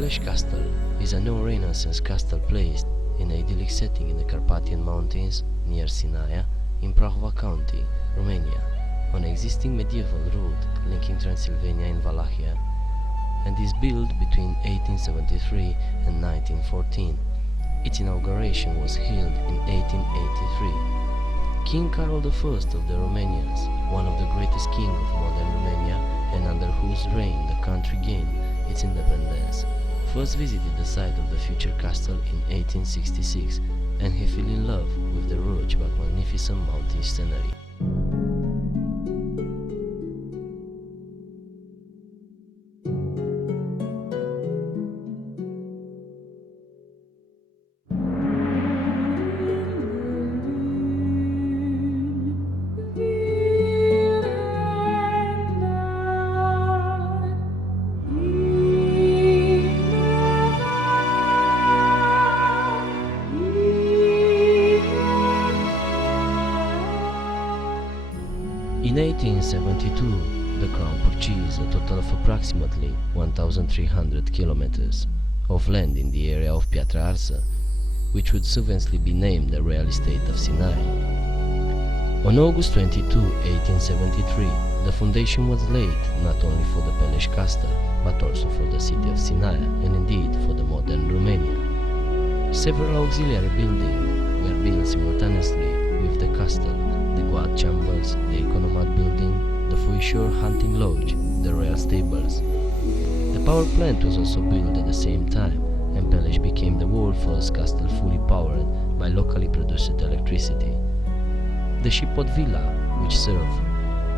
Peleș Castle is a neo-Renaissance castle placed in an idyllic setting in the Carpathian Mountains near Sinaia in Prahova County, Romania, on an existing medieval route linking Transylvania and Wallachia, and is built between 1873 and 1914. Its inauguration was held in 1883. King Carol I of the Romanians, one of the greatest kings of modern Romania, and under whose reign the country gained its independence, first visited the site of the future castle in 1866, and he fell in love with the rugged but magnificent mountain scenery. In 1872, the Crown purchased a total of approximately 1,300 kilometers of land in the area of Piatra Arsă, which would subsequently be named the Real Estate of Sinai. On August 22, 1873, the foundation was laid not only for the Peleș Castle, but also for the city of Sinaia, and indeed for the modern Romania. Several auxiliary buildings were built simultaneously with the castle: the guard chambers, the economat building, the Foișor hunting lodge, the royal stables. The power plant was also built at the same time, and Peleș became the world's first castle fully powered by locally produced electricity. The Shipot Villa, which served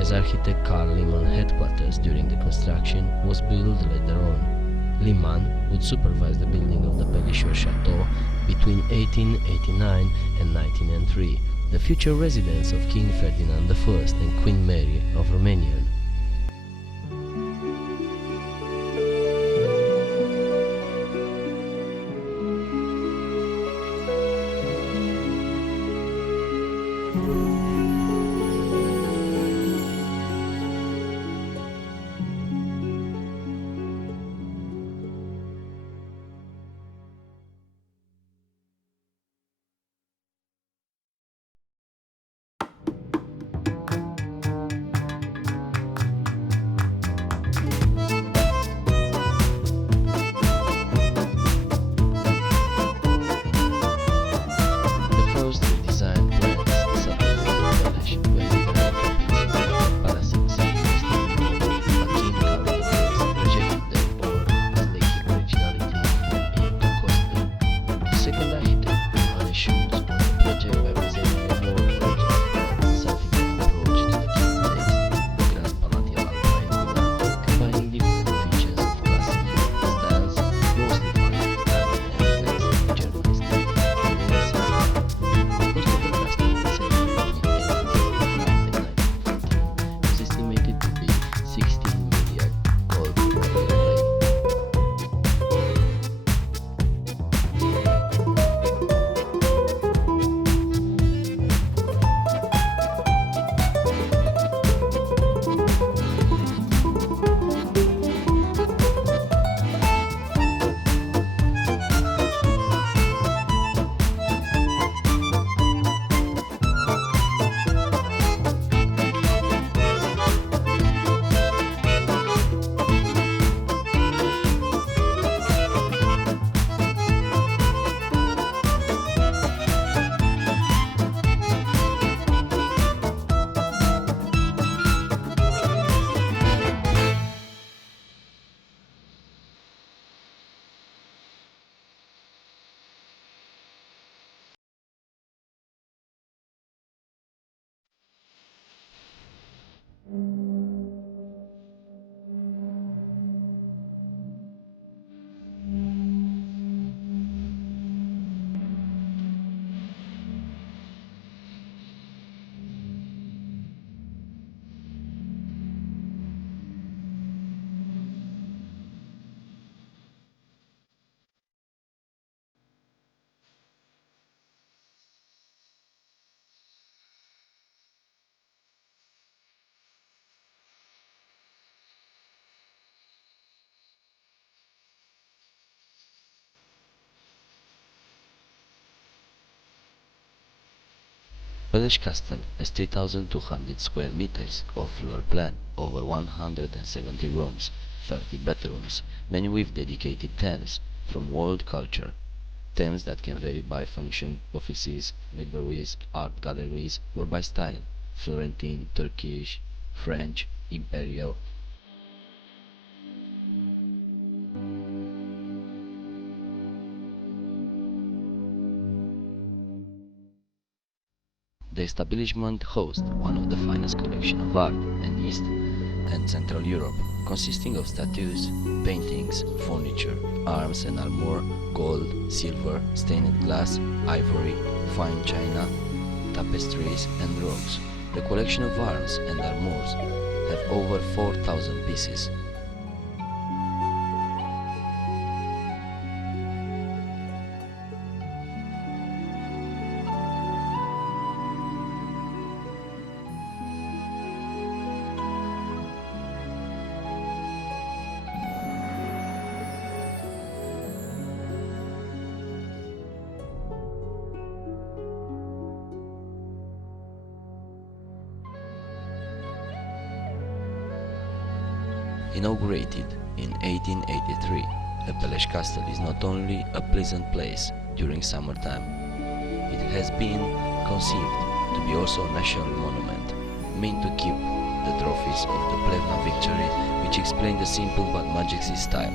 as architect Carl Liman headquarters during the construction, was built later on. Liman would supervise the building of the Peleșor Chateau between 1889 and 1903, the future residence of King Ferdinand I and Queen Mary of Romania. Palace Castle has 3,200 square meters of floor plan, over 170 rooms, 30 bedrooms, many with dedicated themes from world culture. Themes that can vary by function, offices, libraries, art galleries, or by style, Florentine, Turkish, French, Imperial. The establishment hosts one of the finest collections of art in East and Central Europe, consisting of statues, paintings, furniture, arms and armor, gold, silver, stained glass, ivory, fine china, tapestries and rugs. The collection of arms and armors have over 4,000 pieces. Inaugurated in 1883, the Palace Castle is not only a pleasant place during summertime, it has been conceived to be also a national monument, meant to keep the trophies of the Plevna victory, which explain the simple but majestic style.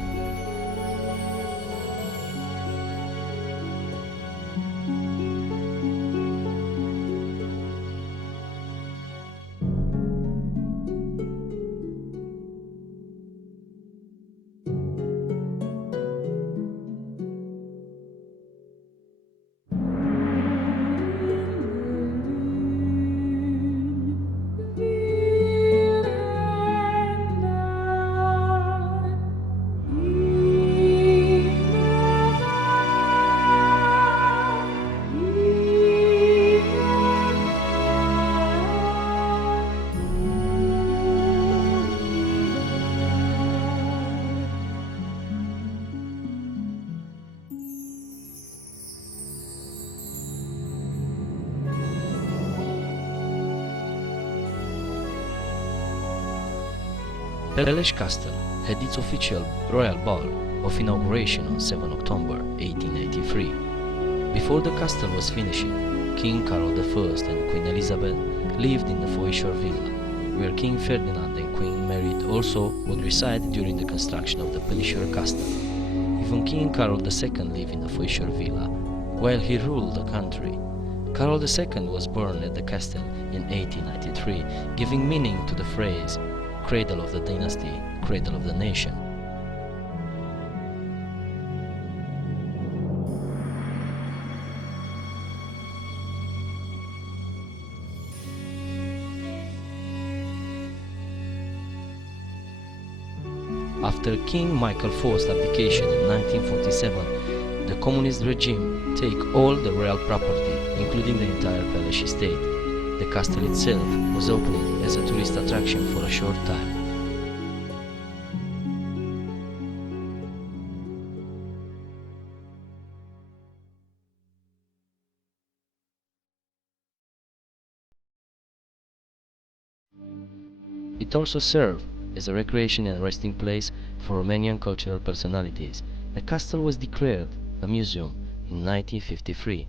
Palace Castle had its official royal ball of inauguration on 7 October 1883. Before the castle was finished, King Carol I and Queen Elizabeth lived in the Foyshore Villa, where King Ferdinand and Queen Mary also would reside during the construction of the Pelishore Castle. Even King Carol II lived in the Foyshore Villa, while he ruled the country. Carol II was born at the castle in 1893, giving meaning to the phrase "Cradle of the dynasty, cradle of the nation." After King Michael IV's abdication in 1947, the communist regime take all the royal property, including the entire palace estate. The castle itself was opened as a tourist attraction for a short time. It also served as a recreation and resting place for Romanian cultural personalities. The castle was declared a museum in 1953.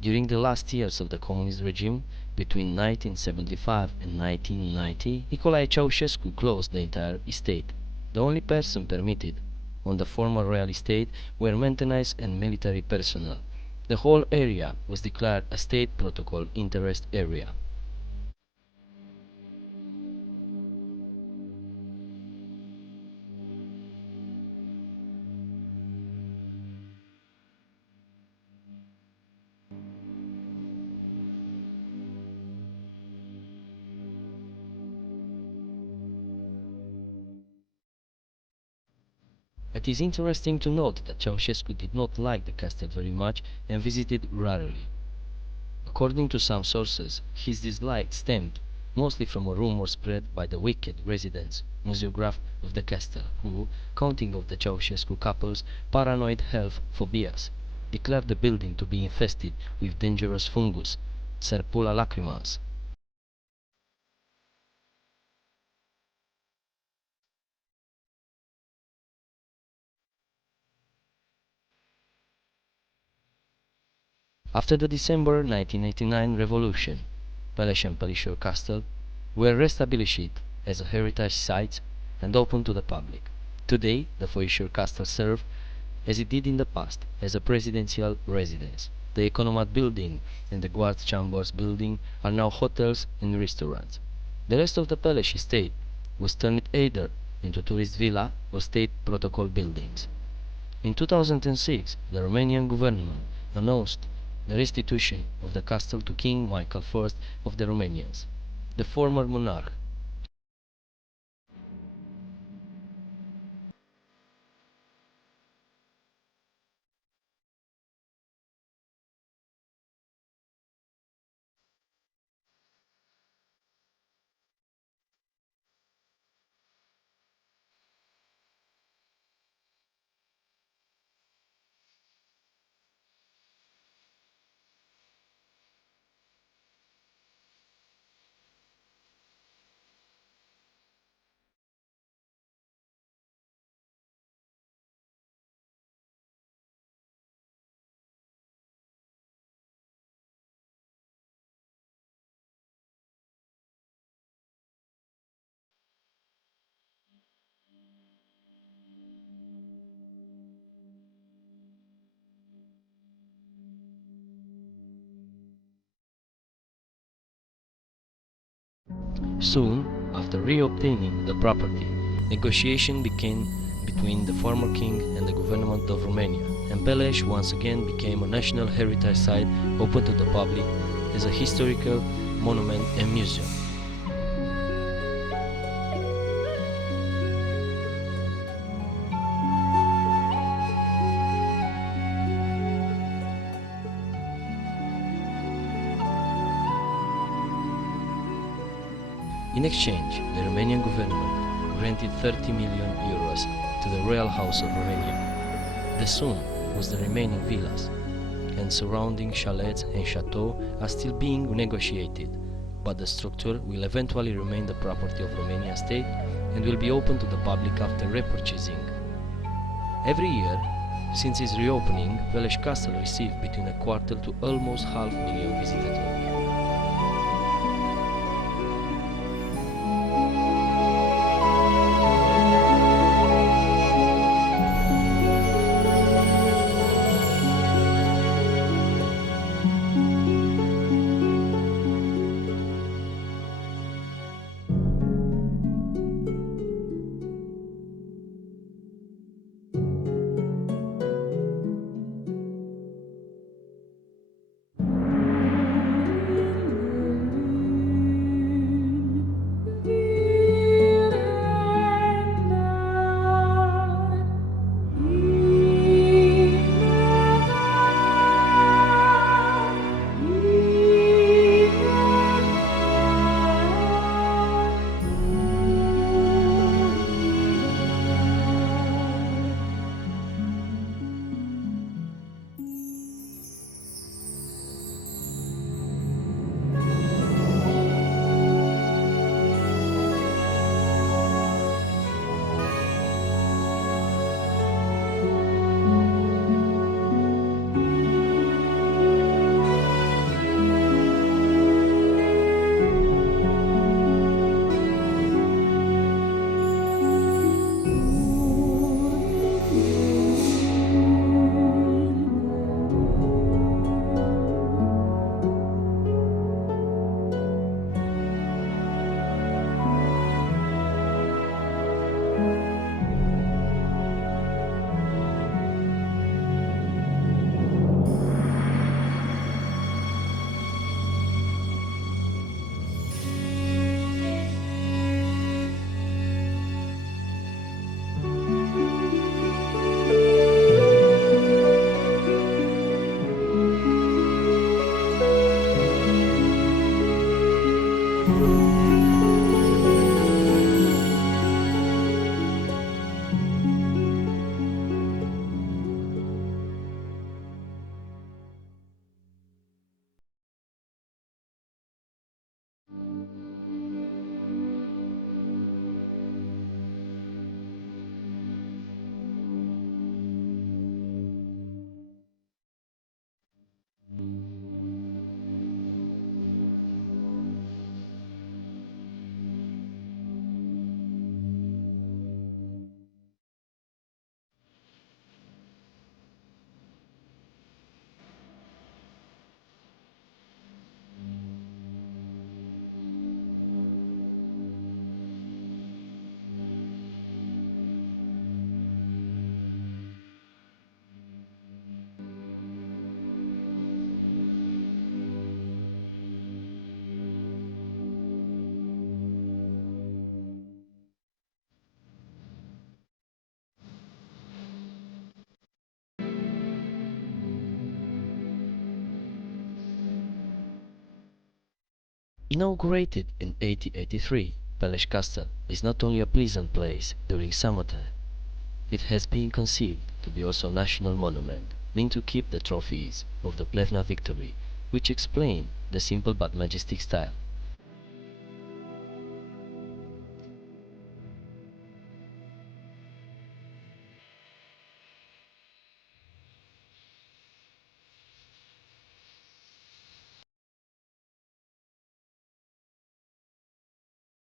During the last years of the communist regime, between 1975 and 1990, Nicolae Ceausescu closed the entire estate. The only person permitted on the former royal estate were maintenance and military personnel. The whole area was declared a state protocol interest area. It is interesting to note that Ceausescu did not like the castle very much and visited rarely. According to some sources, his dislike stemmed mostly from a rumor spread by the wicked residents, museograph of the castle, who, counting of the Ceausescu couple's paranoid health phobias, declared the building to be infested with dangerous fungus, Serpula lacrimas. After the December 1989 revolution, Palace and Pallisher Castle were reestablished as a heritage site and open to the public. Today, the Pallisher Castle serves, as it did in the past, as a presidential residence. The Economat building and the Guard Chambers building are now hotels and restaurants. The rest of the palace estate was turned either into tourist villa or state protocol buildings. In 2006, the Romanian government announced the restitution of the castle to King Michael I of the Romanians, the former monarch. Soon after reobtaining the property, negotiation began between the former king and the government of Romania, and Peleș once again became a national heritage site open to the public as a historical monument and museum. In exchange, the Romanian government granted 30 million euros to the Royal House of Romania. The sum was the remaining villas, and surrounding chalets and chateaux are still being negotiated, but the structure will eventually remain the property of Romania state and will be open to the public after repurchasing. Every year, since its reopening, Peleș Castle received between a quarter to almost half million visitors. Inaugurated in 1883, Palace Castle is not only a pleasant place during summertime, it has been conceived to be also a national monument, linked to keep the trophies of the Plevna victory, which explain the simple but majestic style